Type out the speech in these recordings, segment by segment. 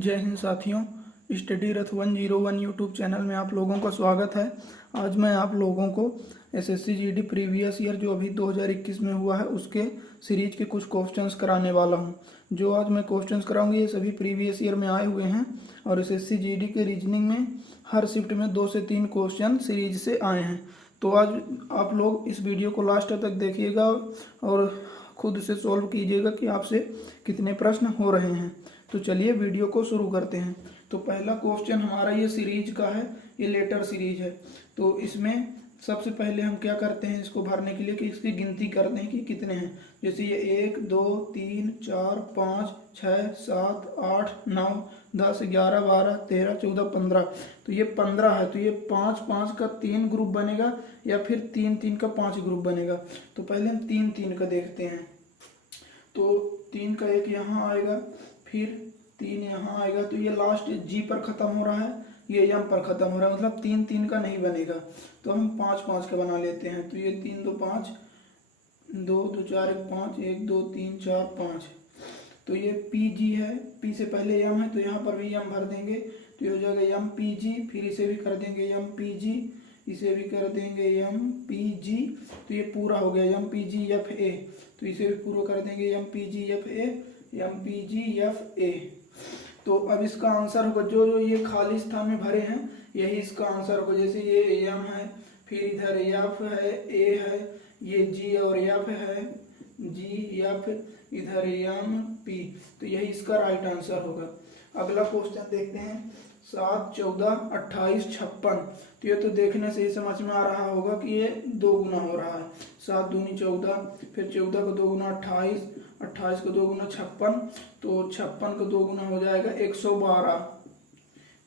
जय हिंद साथियों, स्टडी रथ 101 YouTube channel में आप लोगों का स्वागत है। आज मैं आप लोगों को एसएससी जीडी प्रीवियस ईयर जो अभी 2021 में हुआ है उसके सीरीज के कुछ क्वेश्चंस कराने वाला हूं। जो आज मैं क्वेश्चंस कराऊंगी ये सभी प्रीवियस ईयर में आए हुए हैं और एसएससी जीडी के रीजनिंग में हर शिफ्ट में 2 से 3 क्वेश्चन सीरीज से आए हैं। तो आज आप लोग इस वीडियो को लास्ट तक देखिएगा और खुद से सॉल्व कीजिएगा कि आपसे कितने प्रश्न हो रहे हैं। तो चलिए वीडियो को शुरू करते हैं। तो पहला क्वेश्चन हमारा ये सीरीज का है, ये लेटर सीरीज है। तो इसमें सबसे पहले हम क्या करते हैं इसको भरने के लिए कि इसकी गिनती करते हैं कि कितने हैं। जैसे ये 1 2 3 4 5 6 7 8 9 10 11 12 13 14 15। तो ये 15 है। तो ये 5 5 का 3 ग्रुप बनेगा या फिर 3 3 का 5 ग्रुप बनेगा। तो पहले हम 3 3 का देखते हैं। तो 3 का एक यहाँ आएगा, फिर 3 यहाँ आएगा। तो ये लास्ट जी पर ख़त्म हो रहा है, ये एम पर ख़त्म हो रहा है, मतलब 3 3 का नहीं बनेगा। तो हम 5 5 का बना लेते हैं। तो ये 3 2 5 2 2 4 1 5 1 2 3 4 5। तो ये पी जी है, पी से पहले एम है तो यहाँ पर भी एम भर देंगे। तो ये हो जाएगा एम पी जी, फिर इसे भी कर देंगे एम पी जी, इसे भी कर देंगे एम पी जी। तो ये पूरा हो गया M P G F A. तो इसे भी पूरा कर देंगे M P G F A, M P G F A. तो अब इसका आंसर होगा जो जो ये खाली स्थान में भरे हैं यही इसका आंसर होगा। जैसे ये एम है, फिर इधर एफ है, ए है, ये जी और एफ है, जी एफ, इधर एम पी। तो यही इसका राइट आंसर होगा। अगला क्वेश्चन देखते हैं। 7 14 28 56। तो ये तो देखने से ही समझ में आ रहा होगा कि ये 2 गुना हो रहा है। 7 दूनी 14, फिर 14 का 2 गुना 28, 28 का 2 गुना 56। तो 56 का 2 गुना हो जाएगा 112।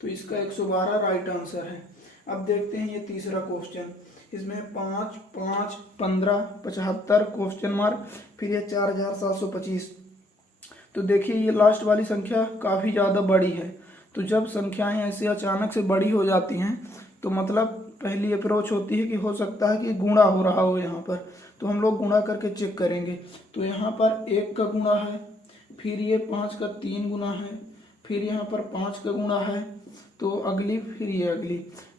तो इसका 112 राइट आंसर है। अब देखते हैं ये तीसरा क्वेश्चन। इसमें 5 5 15 75 क्वेश्चन मार्क, फिर ये 4725। तो देखिए ये लास्ट वाली संख्या काफ़ी ज़्यादा बड़ी है। तो जब संख्याएं ऐसे अचानक से बड़ी हो जाती हैं तो मतलब पहली अप्रोच होती है कि हो सकता है कि गुणा हो रहा हो यहाँ पर। तो हम लोग गुणा करके चेक करेंगे। तो यहाँ पर 1 का गुणा है, फिर ये 5 का 3 गुना है, फिर यहाँ पर 5 का गुणा है, तो अगली फिर ये अगली।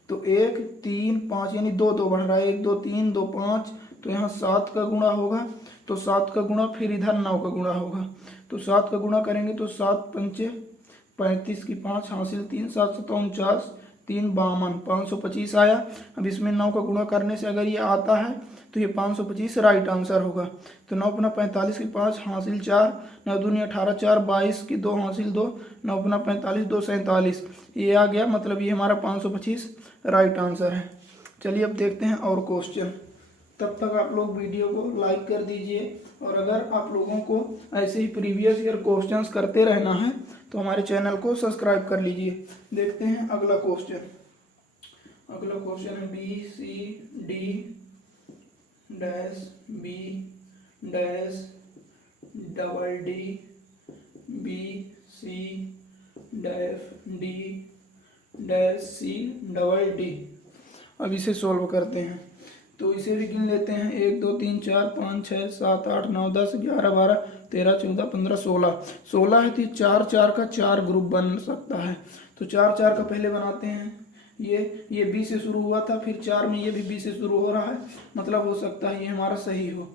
तो 1 3 5 यानी 2 2 बढ़ रहा है, 1 2 3 2 5। तो यहाँ 7 का गुणा होगा, तो 7 का गुणा, फिर इधर 9 का गुणा होगा। तो 7 का गुणा करेंगे तो 7 पंचे 35 की 5 हासिल 3, 7 7 49, 3 52, 525 आया। अब इसमें 9 का गुणा करने से अगर ये आता है तो ये 525 राइट आंसर होगा। तो 9 अपना 45 की 5 हासिल 4, 9 दूनी 18 4 22 की 2 हासिल 2, 9 अपना 45 2 47। ये आ गया, मतलब ये हमारा 525 राइट आंसर है। चलिए अब देखते हैं और क्वेश्चन। तब तक आप लोग वीडियो को लाइक कर दीजिए और अगर आप लोगों को ऐसे ही प्रीवियस ईयर क्वेश्चंस करते रहना है तो हमारे चैनल को सब्सक्राइब कर लीजिए। देखते हैं अगला क्वेश्चन। अगला क्वेश्चन है B C D dash B dash double D B C dash D dash C double D. अब इसे सॉल्व करते हैं। तो इसे भी गिन लेते हैं। 1 2 3 4 5 6 7 8 9 10 11 12 13 14 15 16। 16 है तो 4 4 का 4 ग्रुप बन सकता है। तो 4 4 का पहले बनाते हैं। ये बी से शुरू हुआ था, फिर 4 में ये भी बी से शुरू हो रहा है, मतलब हो सकता है ये हमारा सही हो।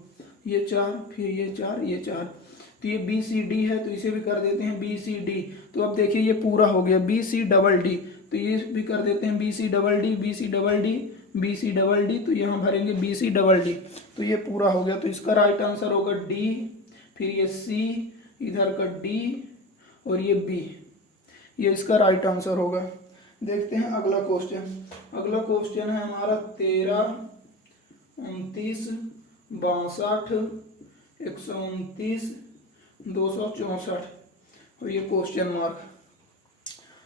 ये 4, फिर ये 4, ये 4। तो ये बी सी डी है तो इसे भी कर देते हैं बी सी डी। तो अब देखिए ये पूरा हो गया बी सी डबल डी। तो ये भी कर देते हैं B C double D, B C double D, B C double D. तो यहाँ भरेंगे बी सी डबल डी। तो ये पूरा हो गया। तो इसका राइट आंसर होगा डी, फिर ये सी, इधर का डी और ये बी। ये इसका राइट आंसर होगा। देखते हैं अगला क्वेश्चन। अगला क्वेश्चन है हमारा 13 29 62 129 264 और ये क्वेश्चन मार्क।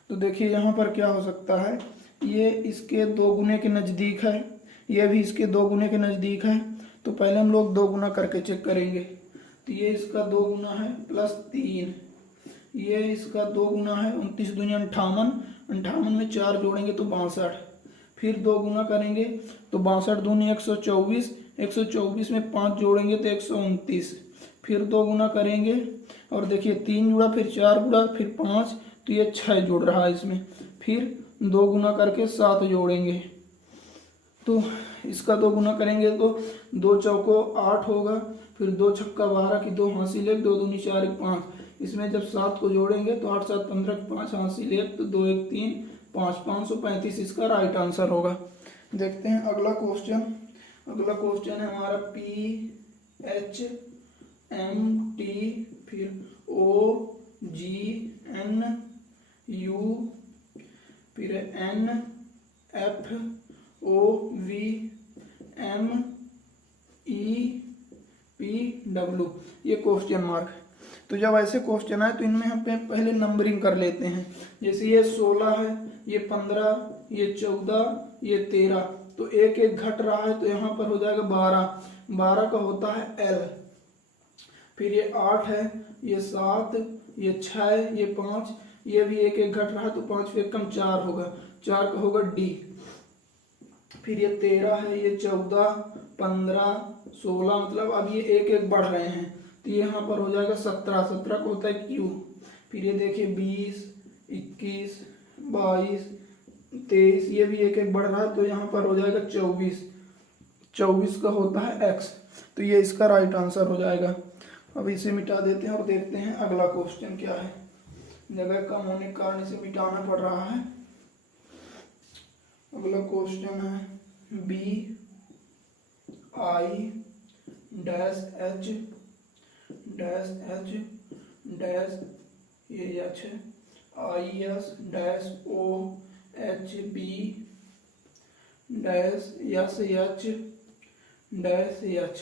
तो देखिए यहाँ पर क्या हो सकता है, ये इसके 2 गुने के नज़दीक है, ये भी इसके 2 गुने के नज़दीक है। तो पहले हम लोग 2 गुना करके चेक करेंगे। तो ये इसका 2 गुना है प्लस 3, ये इसका 2 गुना है 29 दूनी 58, 58 में 4 जोड़ेंगे तो 62, फिर 2 गुना करेंगे तो 62 दूनी 124, 124 में 5 जोड़ेंगे तो 129, फिर 2 गुना करेंगे और देखिए 3 जुड़ा, फिर 4 जुड़ा, फिर 5, तो ये 6 जुड़ रहा है इसमें। फिर 2 गुना करके 7 जोड़ेंगे, तो इसका 2 गुना करेंगे तो 2 चौको 8 होगा, फिर 2 छक्का 12 की 2 हासिल 1, 2 दूनी 4 1 5। इसमें जब 7 को जोड़ेंगे तो 8 7 15 की 5 हासिल 1, तो 2 1 3 5 535 इसका राइट आंसर होगा। देखते हैं अगला क्वेश्चन। अगला क्वेश्चन है हमारा PHMT फिर OGNU फिर NFOVMEPW, ये क्वेश्चन मार्क। तो जब ऐसे क्वेश्चन आए तो इनमें हम पहले नंबरिंग कर लेते हैं। जैसे ये 16 है, ये 15, ये 14, ये 13, तो एक एक घट रहा है तो यहाँ पर हो जाएगा 12। 12 का होता है L। फिर ये 8 है, ये 7, ये 6, ये 5, ये भी एक एक घट रहा है तो 5 से कम 4 होगा, 4 का होगा D। फिर ये 13 है, ये 14, 15, 16, मतलब अब ये एक एक बढ़ रहे हैं तो ये यहाँ पर हो जाएगा 17। 17 का होता है Q। फिर ये देखिए 20, 21, 22, 23, ये भी एक एक बढ़ रहा है तो यहाँ पर हो जाएगा 24। 24 का होता है X, तो ये इसका राइट आंसर हो जाएगा। अब इसे मिटा देते हैं और देखते हैं अगला क्वेश्चन क्या है। जगह कम होने के कारण इसे मिटाना पड़ रहा है। अगला क्वेश्चन है BI-H ये H है, IS-OHB-SH-H।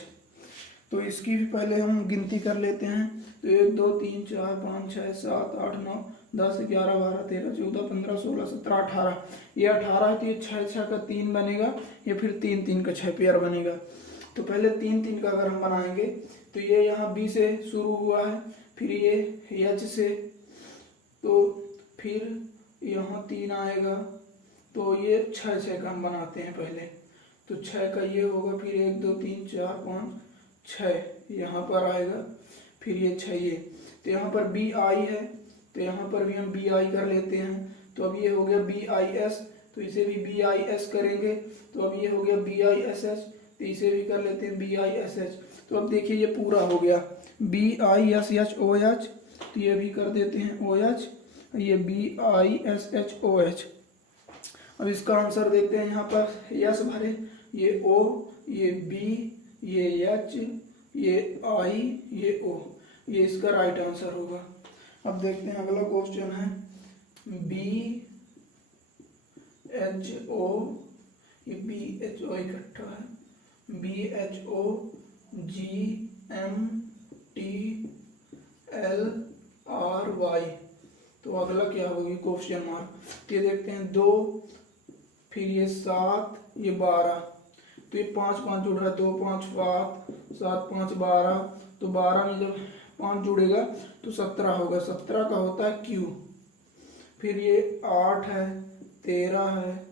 तो इसकी भी पहले हम गिनती कर लेते हैं। तो 1 2 3 4 5 6 7 8 9 10 11 12 13 14 15 16 17 18। ये 18 है तो ये 6 6 का 3 बनेगा, या फिर 3 3 का 6 पेयर बनेगा। तो पहले 3 3 का अगर हम बनाएंगे तो ये यहाँ B से शुरू हुआ है, फिर ये H से, तो फिर यहाँ 3 आएगा, तो ये 6 6 का हम बनाते हैं पहले। तो 6 का ये होगा, फिर 1 2 3 4 5 6 यहाँ पर आएगा, फिर ये 6 ये। तो यहाँ पर BI है तो यहाँ पर भी हम BI कर लेते हैं। तो अब ये हो गया BIS, तो इसे भी BIS करेंगे। तो अब ये हो गया BISH, तो इसे भी कर लेते हैं BISH। तो अब देखिए ये पूरा हो गया BISHOH, तो ये भी कर देते हैं OH, ये BISHOH। अब इसका आंसर देखते हैं। यहाँ पर S भरे, ये O, ये B, ये H, ये I, ये O, ये इसका राइट आंसर होगा। अब देखते हैं अगला क्वेश्चन है BHO, ये BHO इकट्ठा है, BHOGMTLRY। तो अगला क्या होगी क्वेश्चन मार्क। ये देखते हैं 2, फिर ये 7, ये 12, तो ये 5 5 जुड़ रहा है, 2 5 7 5 12, तो 12 में जब 5 जुड़ेगा तो 17 होगा। 17 का होता है Q। फिर ये 8 है, 13 है,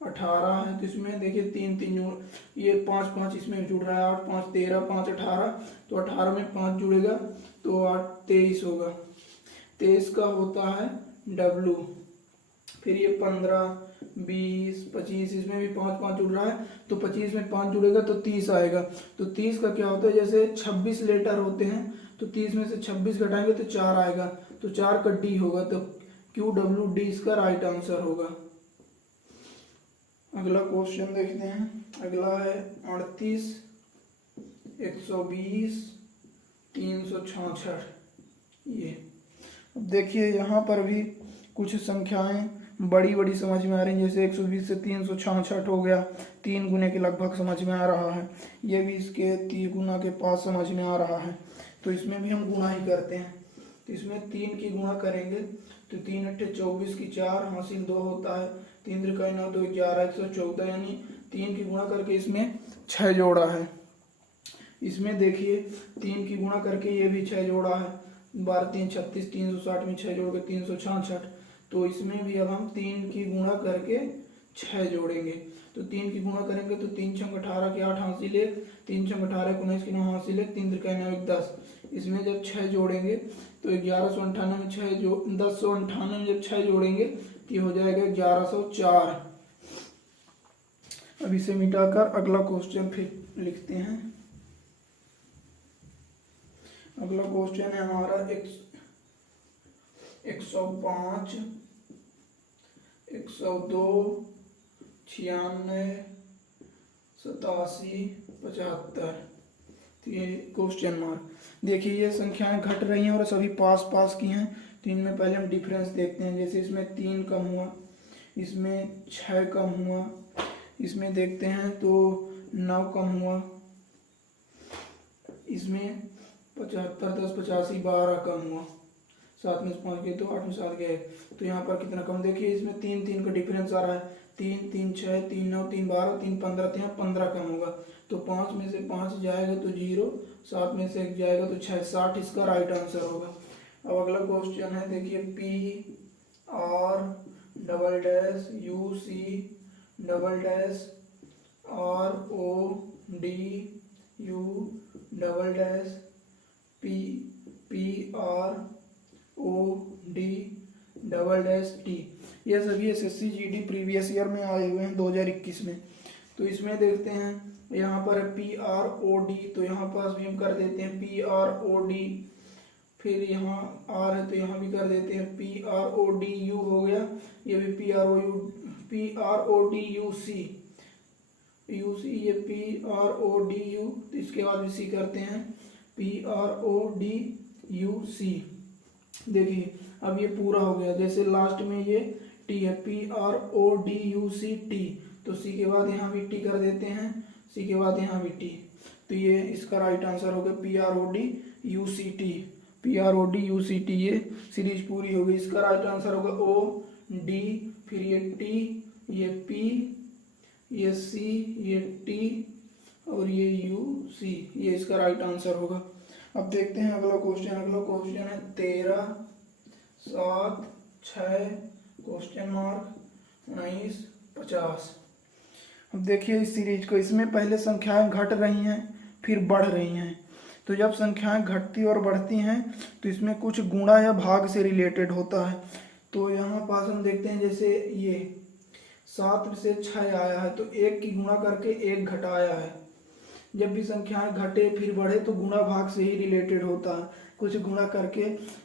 18 है, तो इसमें देखिए 3 3 जुड़, ये 5 5 इसमें जुड़ रहा है, 8 5 13 5 18, तो 18 में 5 जुड़ेगा तो 8 23 होगा। 23 का होता है W। फिर ये 15 20 25, इसमें भी 5 5 जुड़ रहा है, तो 25 में 5 जुड़ेगा तो 30 आएगा। तो 30 का क्या होता है, जैसे 26 लेटर होते हैं तो 30 में से 26 घटाएंगे तो 4 आएगा, तो 4 का D होगा, तो QWD इसका राइट आंसर होगा। अगला क्वेश्चन देखते हैं। अगला है 38 120 366। ये अब देखिए यहाँ पर भी कुछ संख्याएं बड़ी बड़ी समझ में आ रही हैं, जैसे 120 से 366 हो गया, 3 गुने के लगभग समझ में आ रहा है। ये भी इसके 3 गुना के पास समझ में आ रहा है, तो इसमें भी हम गुना ही करते हैं। तो इसमें 3 की गुणा करेंगे तो 3 अट्ठे 24 की 4 हासिल 2 होता है, 3 त्रिका 9 2 11 114, यानी 3 की गुणा करके इसमें 6 जोड़ा है। इसमें देखिए 3 की गुणा करके ये भी 6 जोड़ा है, 12 3 36, 360 में 6 जोड़ के 366। तो इसमें भी अब हम 3 की गुणा करके 6 जोड़ेंगे तो 3 की गुणा करेंगे तो 3 छंग 18 के 8 हासिल 1, 3 छंग 18 के 19 के 9 हासिल 1, 3 त्रिका 9 10। इसमें जब 6 जोड़ेंगे तो 1198 में 6 जो 1098 में जब 6 जोड़ेंगे तो ये हो जाएगा 1104। अब इसे मिटाकर अगला क्वेश्चन फिर लिखते हैं। अगला क्वेश्चन है हमारा 105, 102, 96, 87, 75। तो ये क्वेश्चन मार्क। देखिए ये संख्याएं घट रही हैं और सभी पास पास की हैं, तो इनमें पहले हम डिफरेंस देखते हैं। जैसे इसमें 3 कम हुआ, इसमें 6 कम हुआ, इसमें देखते हैं तो 9 कम हुआ, इसमें 75, 10, 85, 12 कम हुआ, 7 में 5 गए तो 8 में 7 गए, तो यहाँ पर कितना कम। देखिए इसमें 3 3 का डिफरेंस आ रहा है, 3 3 6, 3 9, 3 12, 3 15, तो यहाँ 15 कम होगा। तो 5 में से 5 जाएगा तो 0, 7 में से 1 जाएगा तो 6, 60 इसका राइट आंसर होगा। अब अगला क्वेश्चन है, देखिए PROD ये सभी एसएससी जीडी प्रीवियस ईयर में आए हुए हैं 2021 में। तो इसमें देखते हैं यहाँ पर PROD, तो यहाँ पास भी हम कर देते हैं PROD, फिर यहाँ आर है तो यहाँ भी कर देते हैं PRODU हो गया, ये भी PRODUC, ये PRODU, तो इसके बाद भी सी करते हैं PRODUC। देखिए अब ये पूरा हो गया, जैसे लास्ट में ये टी है PRODUCT, तो सी के बाद यहाँ भी टी कर देते हैं, सी के बाद यहाँ भी टी, तो ये इसका राइट आंसर हो गया PRODUCT। ये सीरीज पूरी हो गई। इसका राइट आंसर होगा OD, फिर ये टी, ये पी, ये सी, ये टी और ये UC, ये इसका राइट आंसर होगा। अब देखते हैं अगला क्वेश्चन। अगला क्वेश्चन है 13, 7, 6, क्वेश्चन मार्क 19, 50। अब देखिए इस सीरीज को, इसमें पहले संख्याएं घट रही हैं फिर बढ़ रही हैं। तो जब संख्याएं घटती और बढ़ती हैं तो इसमें कुछ गुणा या भाग से रिलेटेड होता है। तो यहाँ पास हम देखते हैं, जैसे ये 7 से 6 आया है तो 1 की गुणा करके 1 घटाया है। जब भी संख्याएं घटे फिर बढ़े तो गुणा भाग से ही रिलेटेड होता है, कुछ गुणा करके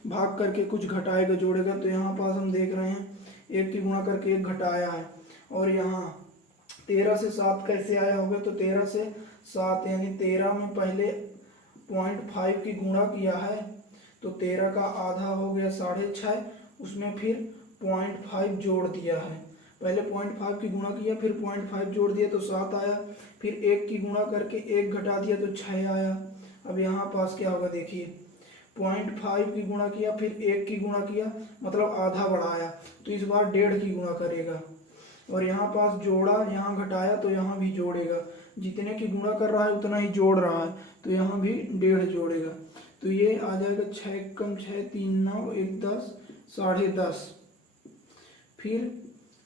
भाग करके कुछ घटाएगा जोड़ेगा। तो यहाँ पास हम देख रहे हैं 1 की गुणा करके 1 घटाया है। और यहाँ 13 से 7 कैसे आया होगा, तो 13 से 7 यानी 13 में पहले 0.5 की गुणा किया है, तो 13 का आधा हो गया 6.5, उसमें फिर 0.5 जोड़ दिया है। पहले 0.5 की गुणा किया, फिर 0.5 जोड़ दिया तो 7 आया, फिर 1 की गुणा करके 1 घटा दिया तो 6 आया। अब यहाँ पास क्या होगा, देखिए 0.5 की गुणा किया, फिर 1 की गुणा किया, मतलब आधा बढ़ाया, तो इस बार 1.5 की गुणा करेगा। और यहाँ पास जोड़ा, यहाँ घटाया तो यहाँ भी जोड़ेगा, जितने की गुणा कर रहा है उतना ही जोड़ रहा है, तो यहाँ भी 1.5 जोड़ेगा। तो ये आ जाएगा 6 कम 6, 3 9, 1 10, 10.5। फिर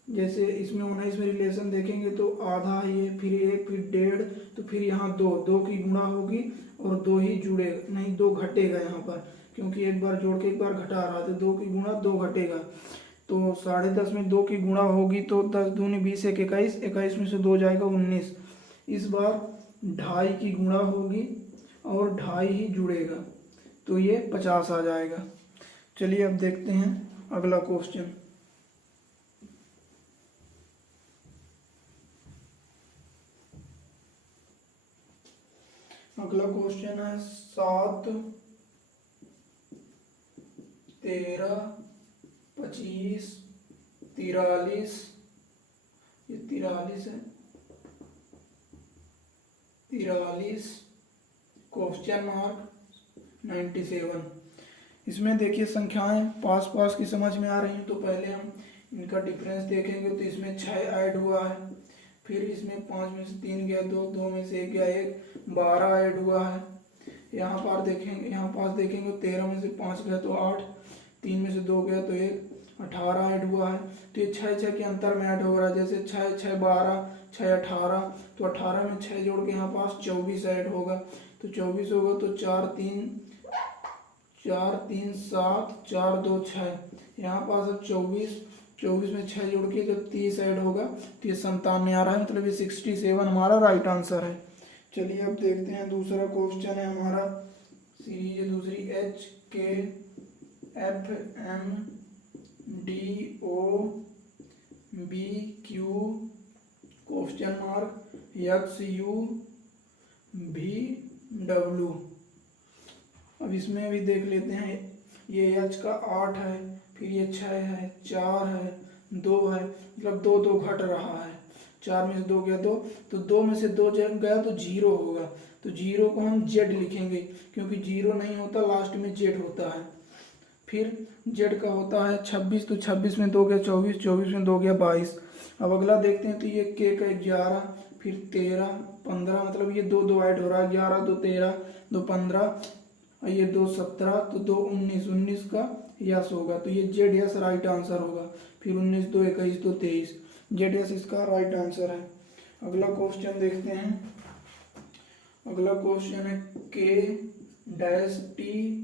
जैसे इसमें 19 में रिलेशन देखेंगे तो आधा, ये फिर 1, फिर 1.5, तो फिर यहाँ 2 की गुणा होगी और 2 ही जुड़ेगा, नहीं 2 घटेगा यहाँ पर, क्योंकि एक बार जोड़ के एक बार घटा रहा है, तो 2 की गुणा 2 घटेगा। तो 10.5 में 2 की गुणा होगी तो 10 दूनी 20, 1 21, 21 में से 2 जाएगा 19। इस बार 2.5 की गुणा होगी और 2.5 ही जुड़ेगा, तो ये 50 आ जाएगा। चलिए अब देखते हैं अगला क्वेश्चन। अगला क्वेश्चन है 7, 13, 25, 43, ये 43 है, 43, क्वेश्चन मार्क 97। इसमें देखिए संख्याएं पास पास की समझ में आ रही हैं, तो पहले हम इनका डिफरेंस देखेंगे। तो इसमें 6 ऐड हुआ है, फिर इसमें 5 में से 3 गया 2, 2 में से 1 गया 1, 12 ऐड हुआ है। यहाँ पर देखेंगे, यहाँ पास देखेंगे 13 में से 5 गया तो 8, 3 में से 2 गया तो 1, 18 ऐड हुआ है। तो ये 6 6 के अंतर में ऐड हो रहा है, जैसे 6 6 12 6 18, तो 18 में 6 जोड़ के यहाँ पास 24 ऐड होगा। तो 24 होगा तो 4 3 7 4 2 6, यहाँ पास अब 24 में 6 जोड़ के जब 30 ऐड होगा तो ये 97 आ रहा है, मतलब ये 67 हमारा राइट आंसर है। चलिए अब देखते हैं दूसरा क्वेश्चन है हमारा, सीरीज है दूसरी, HKFMDOBQ क्वेश्चन मार्क XUVW। अब इसमें भी देख लेते हैं, ये H का 8 है, फिर ये 6 है, 4 है, 2 है, मतलब 2 2 घट रहा है, 4 में से 2 गया 2, तो 2 में से 2 जब गया तो 0 होगा, तो 0 को हम Z लिखेंगे, क्योंकि 0 नहीं होता, लास्ट में Z होता है। फिर Z का होता है 26, तो 26 में 2 गया 24, 24 में 2 गया 22। अब अगला देखते हैं, तो ये K का 11, फिर 13 15, मतलब ये 2 2 ऐड हो रहा है, 11 2 13 2 15, ये 2 17, तो 2 19, 19 का यस होगा, तो ये जेड यस राइट आंसर होगा। फिर 19 2 21 2 23, जेड यस इसका राइट आंसर है। अगला क्वेश्चन देखते हैं, अगला क्वेश्चन है K-R-T-K-T-C,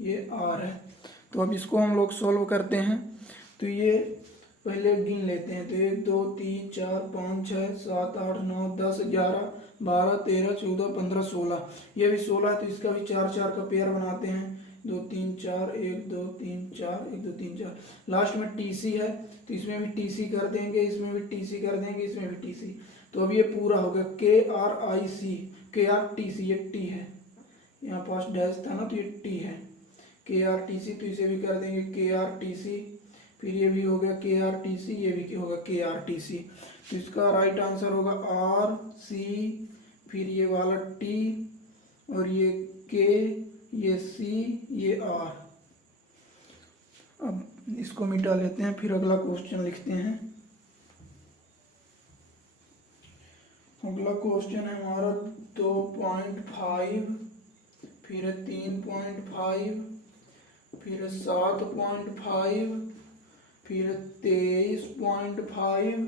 ये R है। तो अब इसको हम लोग सॉल्व करते हैं, तो ये पहले गिन लेते हैं, तो 1 2 3 4 5 6 7 8 9 10 11 12 13 14 15 16, ये भी 16 है, तो इसका भी 4 4 का पेयर बनाते हैं, 2 3 4 1 2 3 4 1 2 3 4, लास्ट में TC है, तो इसमें भी TC कर देंगे, इसमें भी TC कर देंगे, इसमें भी TC, तो अब ये पूरा हो गया KRTC, ये T है, यहाँ पास डैश था ना, तो ये T है, KRTC, तो इसे भी कर देंगे KRTC, फिर ये भी हो गया KRTC, ये भी होगा KRTC, तो इसका राइट आंसर होगा RC, फिर ये वाला T और ये K, ये C, ये R। अब इसको मिटा लेते हैं, फिर अगला क्वेश्चन लिखते हैं। अगला क्वेश्चन है हमारा 2.5, फिर 3.5, फिर 7.5, फिर 23.5,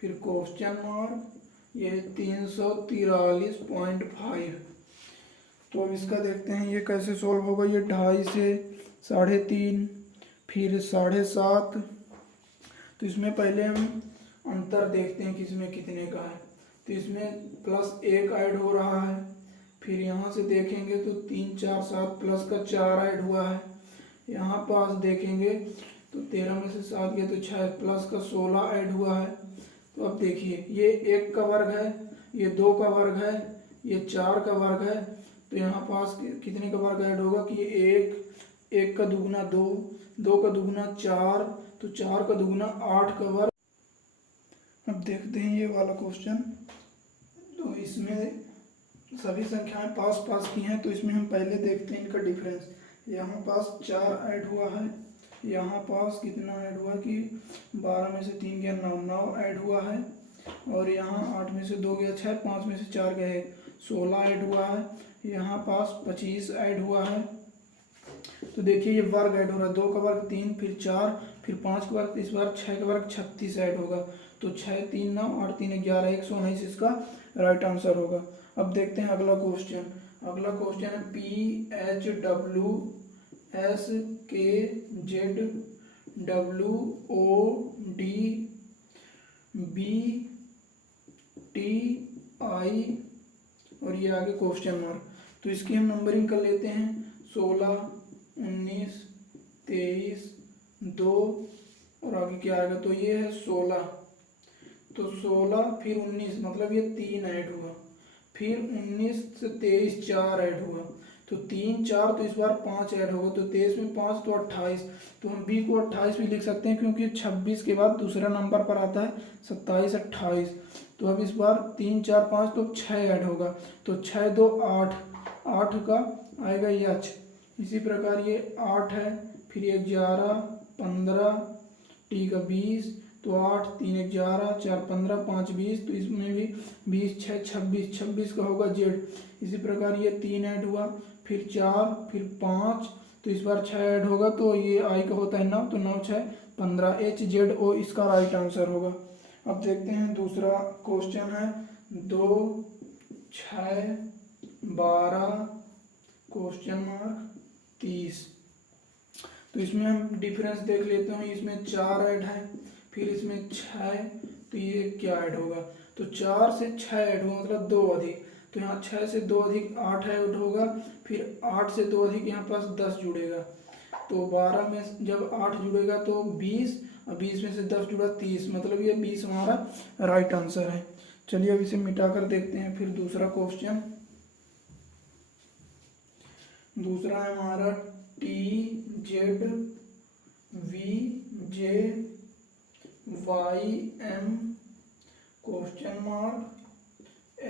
फिर क्वेश्चन मार्क, ये 343.5। तो अब इसका देखते हैं ये कैसे सॉल्व होगा। ये 2.5 से 3.5, फिर 7.5, तो इसमें पहले हम अंतर देखते हैं किसमें कितने का है, तो इसमें +1 ऐड हो रहा है, फिर यहाँ से देखेंगे तो 3 4 7 प्लस का 4 ऐड हुआ है, यहाँ पास देखेंगे तो 13 में से 7 गया तो 6 प्लस का 16 ऐड हुआ है। तो अब देखिए ये 1 का वर्ग है, ये 2 का वर्ग है, ये 4 का वर्ग है, तो यहाँ पास कितने का वर्ग ऐड होगा कि ये 1 का दुगुना 2, 2 का दुगुना 4, तो 4 का दुगुना 8 का वर्ग। अब देखते हैं ये वाला क्वेश्चन, तो इसमें सभी संख्याएं पास पास की हैं, तो इसमें हम पहले देखते हैं इनका डिफरेंस। यहाँ पास 4 ऐड हुआ है, यहाँ पास कितना ऐड हुआ कि 12 में से 3 गया 9, 9 ऐड हुआ है, और यहाँ 8 में से 2 गया 6, 5 में से 4 गया 16 ऐड हुआ है, यहाँ पास 25 ऐड हुआ है। तो देखिए ये वर्ग ऐड हो रहा है, 2 का वर्ग 3, फिर 4, फिर 5 का वर्ग, इस बार 6 का वर्ग 36 ऐड होगा, तो 6 3 9 8 3 11, 119 इसका राइट आंसर होगा। अब देखते हैं अगला क्वेश्चन। अगला क्वेश्चन है PHWSKZWODBTI और ये आगे क्वेश्चन मार्क। तो इसकी हम नंबरिंग कर लेते हैं, 16 19 23 2 और आगे क्या आएगा, तो ये है 16, तो 16 फिर 19, मतलब ये 3 ऐड हुआ, फिर 19 से 23 4 ऐड हुआ, तो 3 4, तो इस बार 5 ऐड होगा, तो 23 में 5 तो 28, तो हम B को 28 भी लिख सकते हैं, क्योंकि 26 के बाद दूसरा नंबर पर आता है 27 28, तो अब इस बार 3 4 5 तो 6 ऐड होगा, तो 6 2 8, 8 का आएगा H। इसी प्रकार ये 8 है, फिर ये 11 15, T का 20, तो 8, 3 11, 4 15, 5 20, तो इसमें भी 20 6 26, 26 का होगा जेड। इसी प्रकार ये 3 ऐड हुआ, फिर 4, फिर 5, तो इस बार 6 ऐड होगा, तो ये आई का होता है 9, तो 9 6 15, HZO इसका राइट आंसर होगा। अब देखते हैं दूसरा क्वेश्चन है 2 6 12 क्वेश्चन मार्क 30। तो इसमें हम डिफरेंस देख लेते हैं, इसमें 4 ऐड है, फिर इसमें 6, तो ये क्या ऐड होगा, तो 4 से 6 ऐड होगा मतलब 2 अधिक, तो यहाँ 6 से 2 अधिक 8 ऐड होगा, फिर 8 से 2 अधिक यहाँ पास 10 जुड़ेगा, तो 12 में जब 8 जुड़ेगा तो 20, और 20 में से 10 जुड़ा 30, मतलब ये 20 हमारा राइट आंसर है। चलिए अब इसे मिटा कर देखते हैं। फिर दूसरा क्वेश्चन, दूसरा है हमारा TZVJYM क्वेश्चन मार्क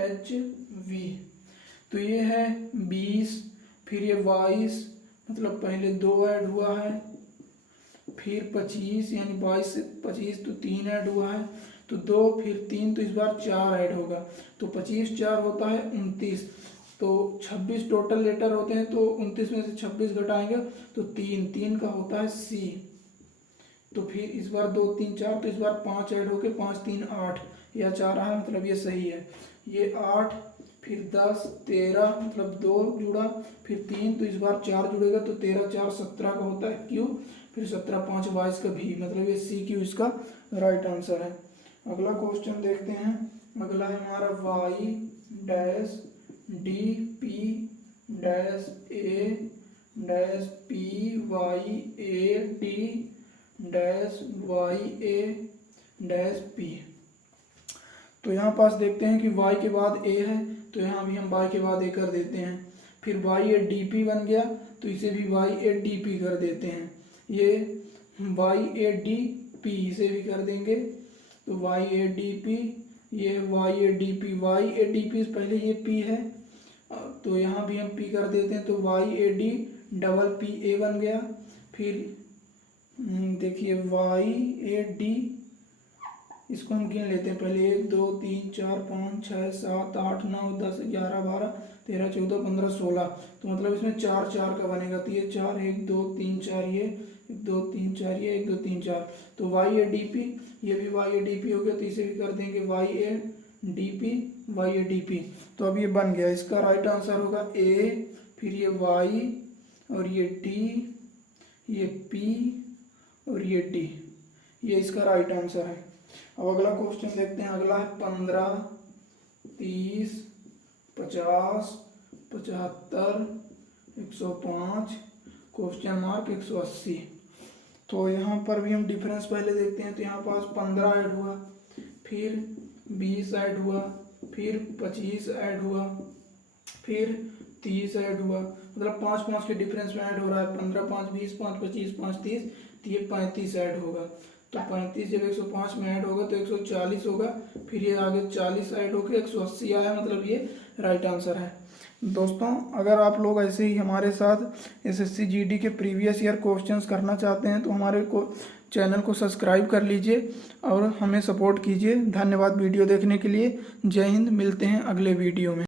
HV। तो ये है 20, फिर ये 22, मतलब पहले 2 ऐड हुआ है, फिर 25, यानी 22 से 25 तो 3 ऐड हुआ है, तो 2 फिर 3, तो इस बार 4 ऐड होगा, तो 25 4 होता है 29, तो 26 टोटल लेटर होते हैं, तो 29 में से 26 घटाएंगे तो 3 का होता है C। तो फिर इस बार 2 3 4, तो इस बार 5 ऐड होके 5 3 8, यह 4 रहा, मतलब ये सही है। ये 8, फिर 10 13, मतलब 2 जुड़ा, फिर 3, तो इस बार 4 जुड़ेगा, तो 13 4 17 का होता है Q, फिर 17 5 22 का V, मतलब ये CQ इसका राइट आंसर है। अगला क्वेश्चन देखते हैं। अगला है हमारा Y'-DP'-AD'-YA'-P। तो यहाँ पास देखते हैं कि y के बाद a है, तो यहाँ भी हम y के बाद a कर देते हैं, फिर YADP बन गया, तो इसे भी YADP कर देते हैं, ये YADP इसे भी कर देंगे, तो YADP, ये YADP पहले ये P है, तो यहाँ भी हम P कर देते हैं, तो YADPPA बन गया। फिर देखिए YAD, इसको हम गिन लेते हैं पहले, 1 2 3 4 5 6 7 8 9 10 11 12 13 14 15 16, तो मतलब इसमें 4 4 का बनेगा, तो ये 4 1 2 3 4, ये 1 2 3 4, ये 1 2 3 4, तो YADP, ये भी YADP हो गया, तो इसे भी कर देंगे YADP। तो अब ये बन गया, इसका राइट आंसर होगा A, फिर ये Y, और ये D, ये P, और ये D, ये इसका राइट आंसर है। अब अगला क्वेश्चन देखते हैं। अगला है 15 30 50 75 105 क्वेश्चन मार्क 180। तो यहाँ पर भी हम डिफरेंस पहले देखते हैं, तो यहाँ पास 15 ऐड हुआ, फिर 20 ऐड हुआ, फिर 25 ऐड हुआ, फिर 30 ऐड हुआ, मतलब 5 5 के डिफरेंस में ऐड हो रहा है, 15 5 20 5 25 5 30, तो ये 35 ऐड होगा, तो 35 जब 105 में ऐड होगा तो 140 होगा, फिर ये आगे 40 ऐड होकर 180 आया, मतलब ये राइट आंसर है। दोस्तों, अगर आप लोग ऐसे ही हमारे साथ एसएससी जीडी के प्रीवियस ईयर क्वेश्चंस करना चाहते हैं तो हमारे को चैनल को सब्सक्राइब कर लीजिए और हमें सपोर्ट कीजिए। धन्यवाद वीडियो देखने के लिए। जय हिंद। मिलते हैं अगले वीडियो में।